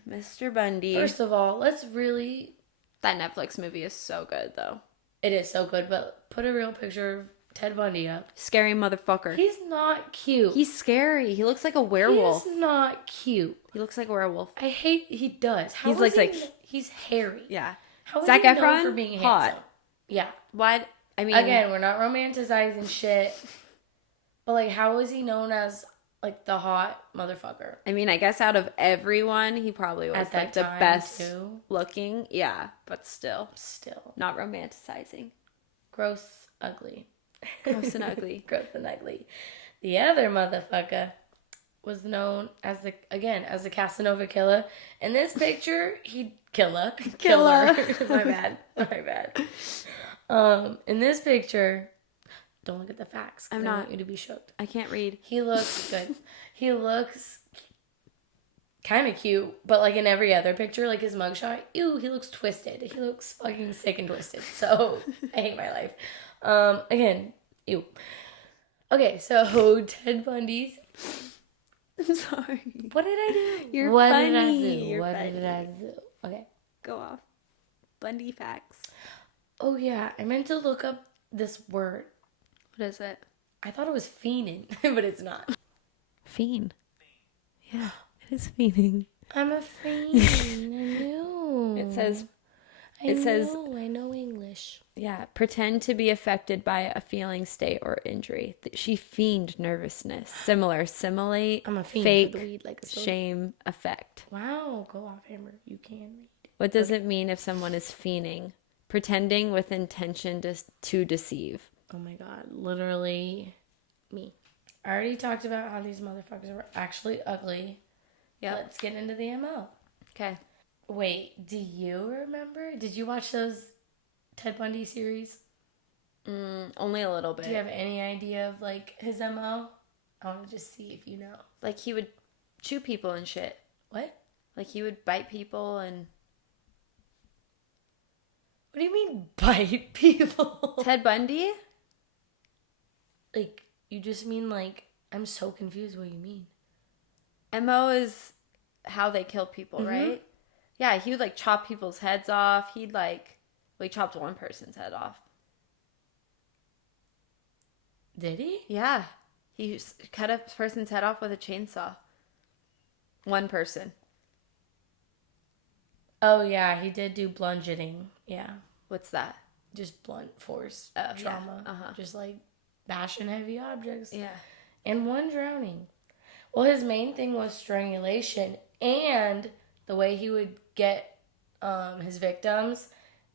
Mr. Bundy. First of all, let's really... That Netflix movie is so good though. It is so good, but put a real picture of Ted Bundy up. Scary motherfucker. He's not cute. He's scary. He looks like a werewolf. He's not cute. He looks like a werewolf. He does. He's like he's hairy. Yeah. How is Zac he Efron known for being hot. handsome? Yeah. What? I mean, again, we're not romanticizing shit. But like, how is he known as like the hot motherfucker? I mean, I guess out of everyone, he probably was at like that the time, best too. looking. Yeah, but still not romanticizing. Gross, ugly. Gross and ugly. Gross and ugly. The other motherfucker was known as the Casanova killer. In this picture, killer. My bad. In this picture, don't look at the facts. I want you to be shocked. I can't read. He looks good. He looks kind of cute, but like in every other picture, like his mugshot, ew, he looks twisted. He looks fucking sick and twisted. So I hate my life. Again, ew. Okay, so Ted Bundy's. I'm sorry. What did I do? You're what funny. What did I do? Okay. Go off. Bundy facts. Oh yeah, I meant to look up this word. What is it? I thought it was fiending, but it's not. Fiend. Yeah, it is fiending. I'm a fiend. I knew. It says It says, I know English. yeah, pretend to be affected by a feeling, state, or injury. She feigned nervousness. Similar, simulate, I'm a fiend fake, for the weed, like a soda. shame, effect. Wow, go off, Amber. You can read. What does it mean if someone is feigning? Pretending with intention to deceive. Oh my god, literally me. I already talked about how these motherfuckers were actually ugly. Yeah. Let's get into the ML. Okay. Wait, do you remember? Did you watch those Ted Bundy series? Only a little bit. Do you have any idea of like his MO? I want to just see if you know. Like he would chew people and shit. What? Like he would bite people and... What do you mean bite people? Ted Bundy? Like, you just mean like, I'm so confused what you mean. MO is how they kill people, right? Yeah, he would like chop people's heads off. He'd like, well, he chopped one person's head off. Did he? Yeah. He cut a person's head off with a chainsaw. One person. Oh, yeah, he did do bludgeoning. Yeah. What's that? Just blunt force trauma. trauma. Just like bashing heavy objects. Yeah. And one drowning. Well, his main thing was strangulation, and the way he would get his victims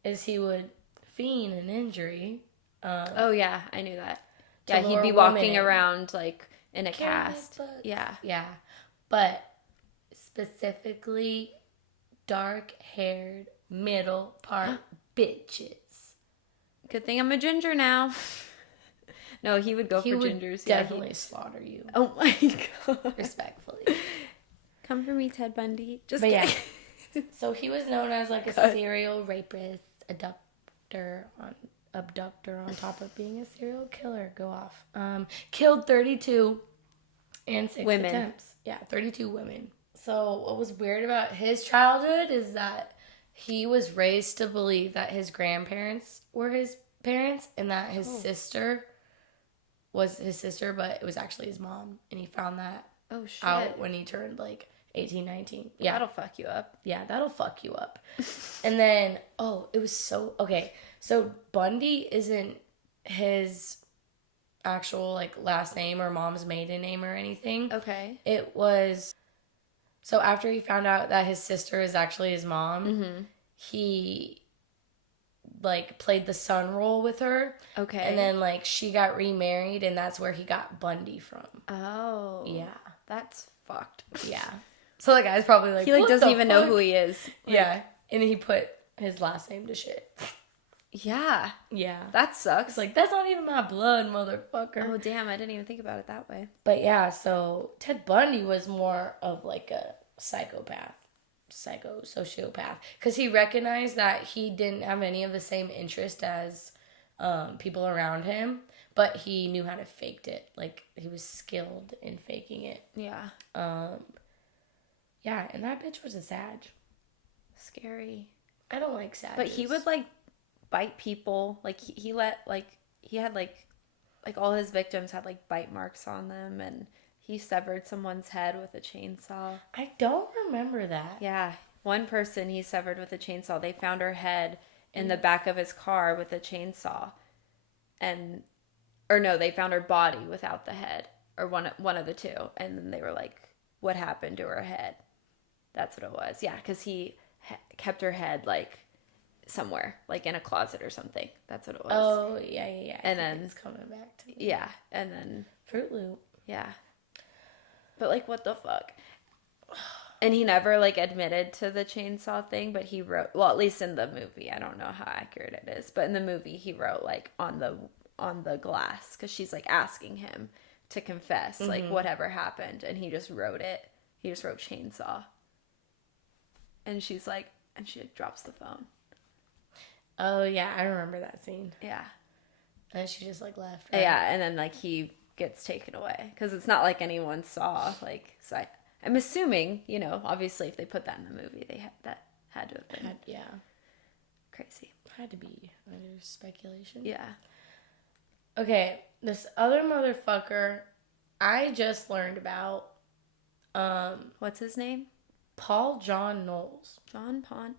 is he would feign an injury. Oh, yeah, I knew that. Yeah, he'd be walking around like in a cast. Yeah. Yeah. But specifically dark-haired middle part bitches. Good thing I'm a ginger now. No, he would go for gingers. Definitely slaughter you. Oh my god. Respectfully. Come for me, Ted Bundy. Just but kidding. Yeah. So he was known as like a serial rapist, abductor on top of being a serial killer. Go off. Killed 32 and 6 women. attempts. Yeah, 32 women. So what was weird about his childhood is that he was raised to believe that his grandparents were his parents and that his sister was his sister, but it was actually his mom. And he found that out when he turned like 18, 19. Yeah. That'll fuck you up. Yeah, that'll fuck you up. And then, it was so... Okay, so Bundy isn't his actual like last name or mom's maiden name or anything. Okay. It was... So after he found out that his sister is actually his mom, he like played the son role with her. Okay. And then like she got remarried and that's where he got Bundy from. Oh. Yeah. That's fucked. Yeah. So the guy's probably like, he like doesn't even know who he is. Like, yeah. And he put his last name to shit. Yeah. Yeah. That sucks. It's like, that's not even my blood, motherfucker. Oh, damn. I didn't even think about it that way. But yeah, so Ted Bundy was more of like a sociopath. Because he recognized that he didn't have any of the same interest as people around him. But he knew how to fake it. Like, he was skilled in faking it. Yeah. Yeah, and that bitch was a Sag. Scary. I don't like Sages. But he would like bite people. Like he let like he had like all his victims had like bite marks on them, and he severed someone's head with a chainsaw. I don't remember that. Yeah, one person he severed with a chainsaw. They found her head in the back of his car with a chainsaw, they found her body without the head, or one of the two, and then they were like, "What happened to her head?" That's what it was. Yeah, because he kept her head like somewhere, like in a closet or something. That's what it was. Oh, yeah. And then it's coming back to me. Yeah, and then Fruit Loop. Yeah. But like, what the fuck? And he never like admitted to the chainsaw thing, but he wrote, well, at least in the movie, I don't know how accurate it is, but in the movie he wrote like on the glass, because she's like asking him to confess like whatever happened, and he just wrote it. He just wrote chainsaw. And she like drops the phone. Oh, yeah, I remember that scene. Yeah. And she just, like, left, right? Yeah, and then, like, he gets taken away. Because it's not like anyone saw, like, so I'm assuming, you know, obviously if they put that in the movie, that had to have been crazy. Had to be under speculation. Yeah. Okay, this other motherfucker I just learned about. What's his name? Paul John Knowles. John Pond.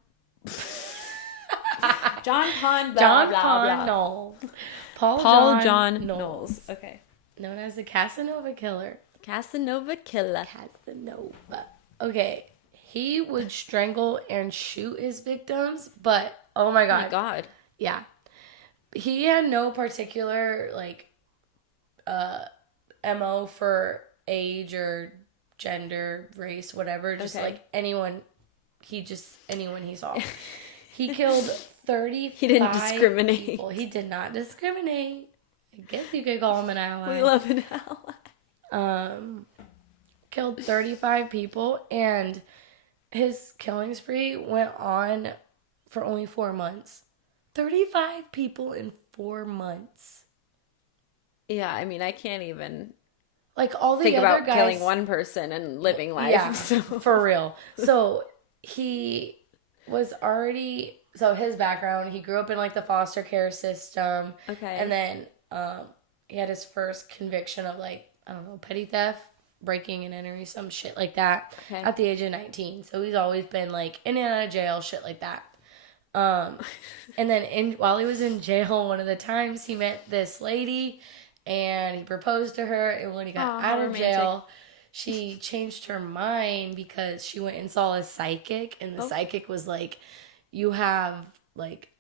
John Paul Jon Paul Knowles. Paul John Knowles. Okay. Known as the Casanova Killer. Casanova Killer. Casanova. Okay. He would strangle and shoot his victims, but oh my god. Oh my god. Yeah. He had no particular MO for age or gender, race, whatever, just anyone he saw. He killed 35 He didn't discriminate. people. He did not discriminate. I guess you could call him an ally. We love an ally. Killed 35 people, and his killing spree went on for only 4 months. 35 people in 4 months. Yeah, I mean, I can't even all the think other about guys, killing one person and living life. Yeah, so. for real. So he was already, his background, he grew up in the foster care system. Okay. And then he had his first conviction of petty theft, breaking and entering, some shit like that at the age of 19. So he's always been in and out of jail, shit like that. And then while he was in jail, one of the times he met this lady and he proposed to her, and when he got out of jail, she changed her mind because she went and saw a psychic, and the psychic was like, you have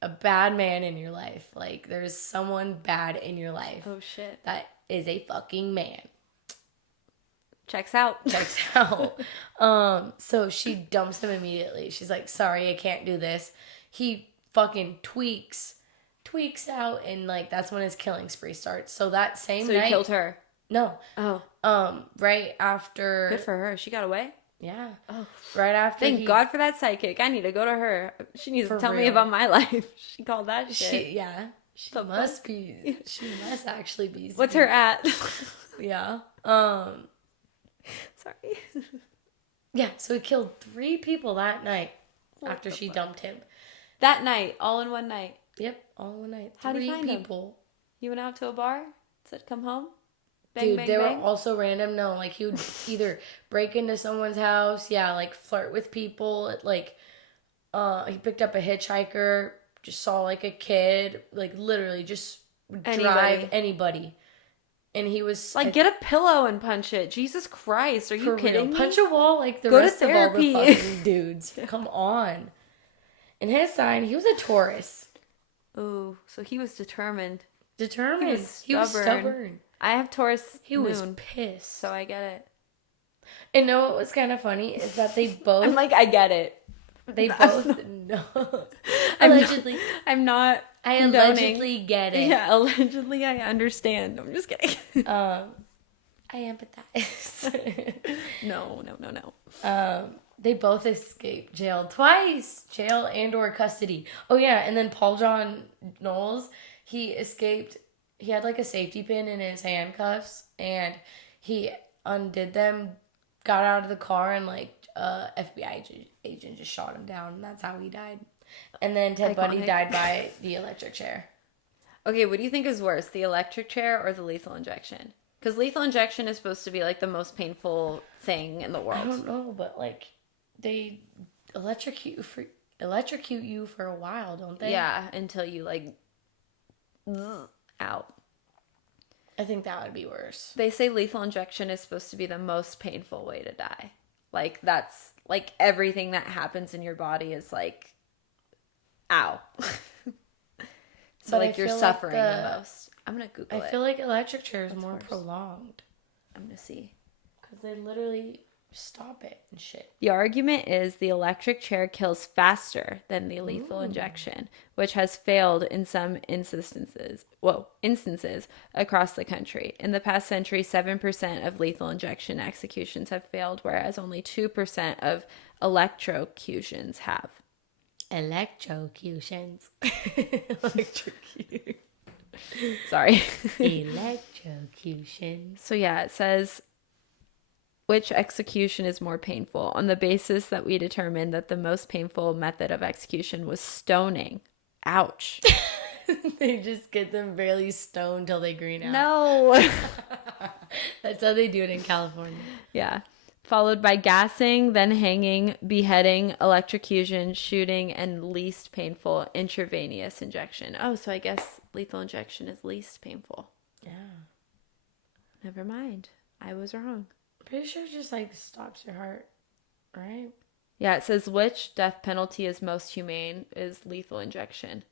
a bad man in your life. There's someone bad in your life. Oh shit. That is a fucking man. Checks out. So she dumps him immediately. She's like, sorry, I can't do this. He fucking tweaks out, and that's when his killing spree starts. So that same night. So he killed her? No. Oh. Right after. Good for her. She got away? Yeah. Oh. Right after. Thank God for that psychic. I need to go to her. She needs to tell me about my life. She called that shit. She must be. She must actually be. What's her at? Yeah. Sorry. Yeah, so he killed 3 people that night after she dumped him. That night, all in one night. Yep, all in one night. How did you find people. You went out to a bar? Said come home? Bang, Dude, bang, they bang? were also random. No, he would either break into someone's house, flirt with people. He picked up a hitchhiker, just saw a kid, literally just drive anybody. And he was get a pillow and punch it. Jesus Christ, are you kidding me? Punch a wall the Go rest to of all the therapy. fucking dudes. Come on. And his sign, he was a Taurus. Oh, so he was determined. He was stubborn. I have Taurus He was pissed. So I get it. And know what was kind of funny is that they both... I'm I get it. They both... No. Allegedly. I'm not I condoning. allegedly get it. Yeah, allegedly I understand. I'm just kidding. I empathize. No. They both escaped jail twice. Jail and or custody. Oh yeah, and then Paul John Knowles, he escaped. He had a safety pin in his handcuffs, and he undid them, got out of the car, and FBI agent just shot him down, and that's how he died. And then Ted Bundy died by the electric chair. Okay, what do you think is worse, the electric chair or the lethal injection? Because lethal injection is supposed to be the most painful thing in the world. I don't know, but they electrocute you for a while, don't they? Yeah, until you out. I think that would be worse. They say lethal injection is supposed to be the most painful way to die. That's everything that happens in your body is ow. So you're suffering the most. I'm gonna Google it. I feel electric chair is more prolonged. I'm gonna see. Because they literally stop it and shit. The argument is the electric chair kills faster than the lethal injection, which has failed in some instances across the country. In the past century, 7% of lethal injection executions have failed, whereas only 2% of electrocutions have. Electrocutions. Sorry. Electrocutions. So yeah, it says, which execution is more painful? On the basis that we determined that the most painful method of execution was stoning. Ouch. They just get them barely stoned till they green out. No. That's how they do it in California. Yeah. followed by gassing, then hanging, beheading, electrocution, shooting, and least painful intravenous injection. Oh, so I guess lethal injection is least painful. Yeah. Never mind. I was wrong. Pretty sure it just like stops your heart, right? Yeah, it says which death penalty is most humane is lethal injection.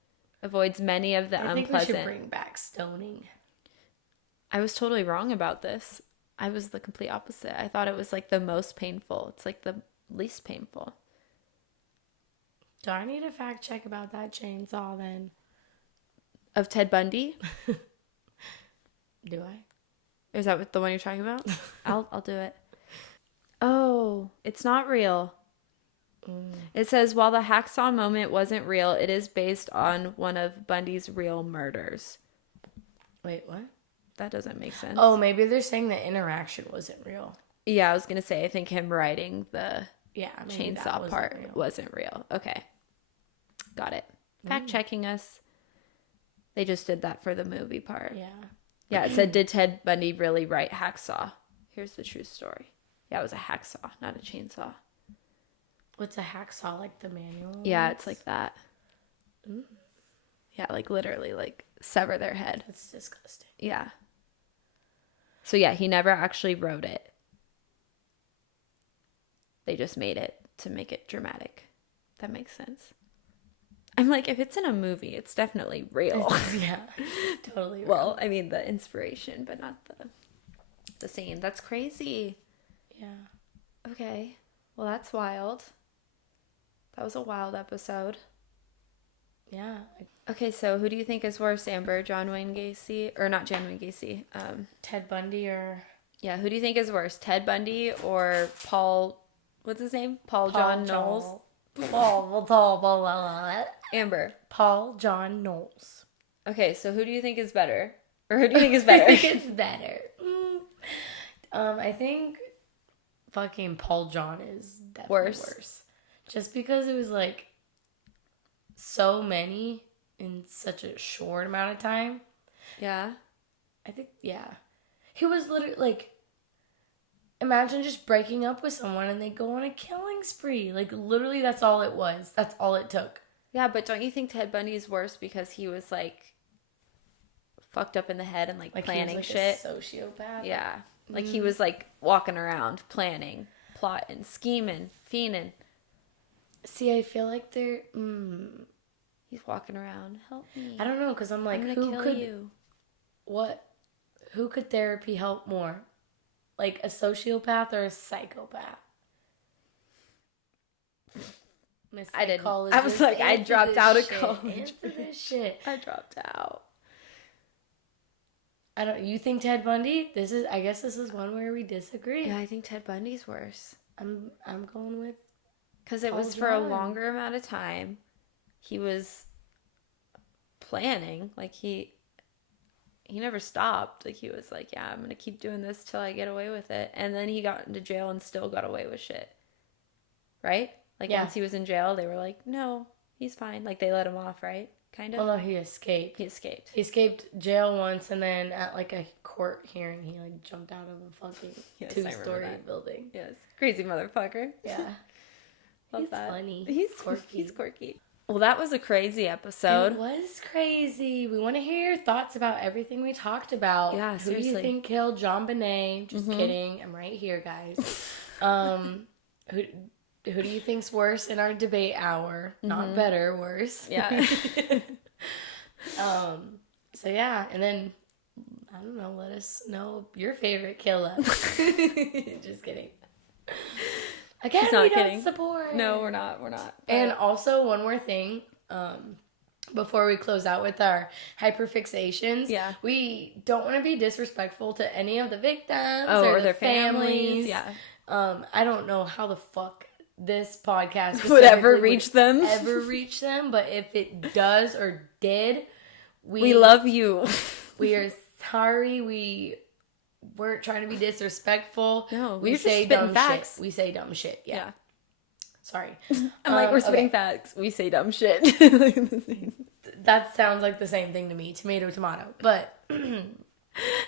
Avoids many of the unpleasant. I think we should bring back stoning. I was totally wrong about this. I was the complete opposite. I thought it was like the most painful. It's like the least painful. Do I need a fact check about that chainsaw then? Of Ted Bundy? Do I? Is that the one you're talking about? I'll do it. Oh, it's not real. It says, while the hacksaw moment wasn't real, it is based on one of Bundy's real murders. Wait, what? That doesn't make sense. Oh, maybe they're saying the interaction wasn't real. Yeah, I was going to say, I think him writing the chainsaw part wasn't real. Okay. Got it. Fact checking us. They just did that for the movie part. Yeah. Yeah, it said, did Ted Bundy really write hacksaw? Here's the true story. Yeah, it was a hacksaw, not a chainsaw. What's a hacksaw, like the manual? Yeah, it's like that. Ooh. Yeah, like literally, like sever their head. That's disgusting. Yeah. So yeah, he never actually wrote it. They just made it to make it dramatic. That makes sense. I'm like, if it's in a movie, it's definitely real. Yeah, totally real. Well, I mean the inspiration, but not the scene. That's crazy. Yeah. Okay. Well, that's wild. That was a wild episode. Yeah. Okay, so who do you think is worse, Amber? John Wayne Gacy? Or not John Wayne Gacy. Ted Bundy or... Yeah, who do you think is worse? Ted Bundy or Paul... What's his name? Paul John Knowles? Amber. Paul John Knowles. Okay, so who do you think is better? Or who do you think is better? I think it's better. I think fucking Paul John is definitely worse. Just because it was like so many in such a short amount of time. Yeah. I think, yeah. He was literally like, imagine just breaking up with someone and they go on a killing spree. Like, literally, that's all it was. That's all it took. Yeah, but don't you think Ted Bundy's worse because he was like fucked up in the head and like planning he was, like, shit? A sociopath. Yeah. Like he was like walking around planning, plotting, scheming, fiending. See, I feel like they're... He's walking around. Help me. I don't know, because I'm like, who could therapy help more? Like a sociopath or a psychopath? I didn't. I was like, I dropped out of college. Answer this shit. I dropped out. You think Ted Bundy? I guess this is one where we disagree. Yeah, I think Ted Bundy's worse. I'm going with... Because it was for a longer amount of time. He was planning. Like, he never stopped. Like, he was like, yeah, I'm going to keep doing this till I get away with it. And then he got into jail and still got away with shit. Right? Like, once he was in jail, they were like, no, he's fine. Like, they let him off, right? Kind of? Well, no, he escaped. He escaped. He escaped jail once, and then at, like, a court hearing, he, like, jumped out of a fucking two-story building. Yes. Crazy motherfucker. Yeah. He's funny. He's quirky. Well, that was a crazy episode. It was crazy. We want to hear your thoughts about everything we talked about. Yeah, seriously. Who do you think killed Jon Benet? Just kidding. I'm right here, guys. Who do you think's worse in our debate hour? Not better, worse. Yeah. So yeah, and then I don't know. Let us know your favorite killer. Just kidding. Again, we don't support. No, we're not. And also, one more thing, before we close out with our hyperfixations, we don't want to be disrespectful to any of the victims or their families. Yeah. I don't know how the fuck this podcast would ever reach them, but if it does or did, we love you. We are sorry. We weren't trying to be disrespectful. No, we say dumb shit. We say dumb shit. Yeah. Sorry. I'm like, we're spitting facts. We say dumb shit. That sounds like the same thing to me. Tomato, tomato. But,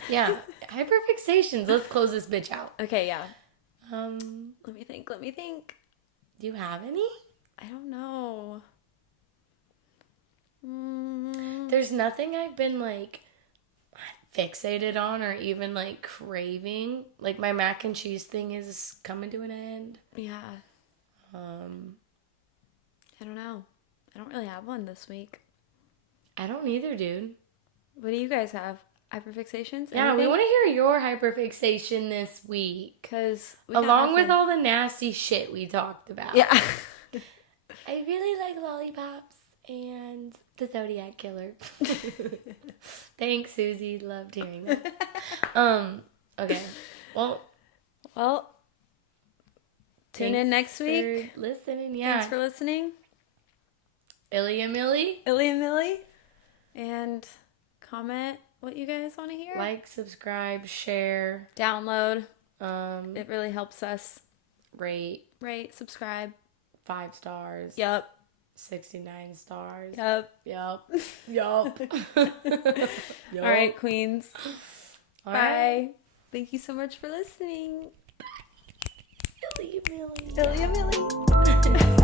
yeah. Hyperfixations. Let's close this bitch out. Okay, yeah. Let me think. Do you have any? I don't know. There's nothing I've been, like, fixated on or even, like, craving. Like, my mac and cheese thing is coming to an end. Yeah. I don't know. I don't really have one this week. I don't either, dude. What do you guys have? Hyperfixations? Yeah, we want to hear your hyperfixation this week. Because along with all the nasty shit we talked about. Yeah. I really like lollipops and the Zodiac Killer. Thanks, Susie. Loved hearing that. Okay. Well. Tune in next week. Listening, yeah. Thanks for listening. Ilya Millie. And comment what you guys want to hear. Like, subscribe, share. Download. It really helps us. Rate, subscribe. 5 stars. Yup. 69 stars. Yup. All right, queens. All Bye. Right. Thank you so much for listening. Ilya Millie. Ilya Millie.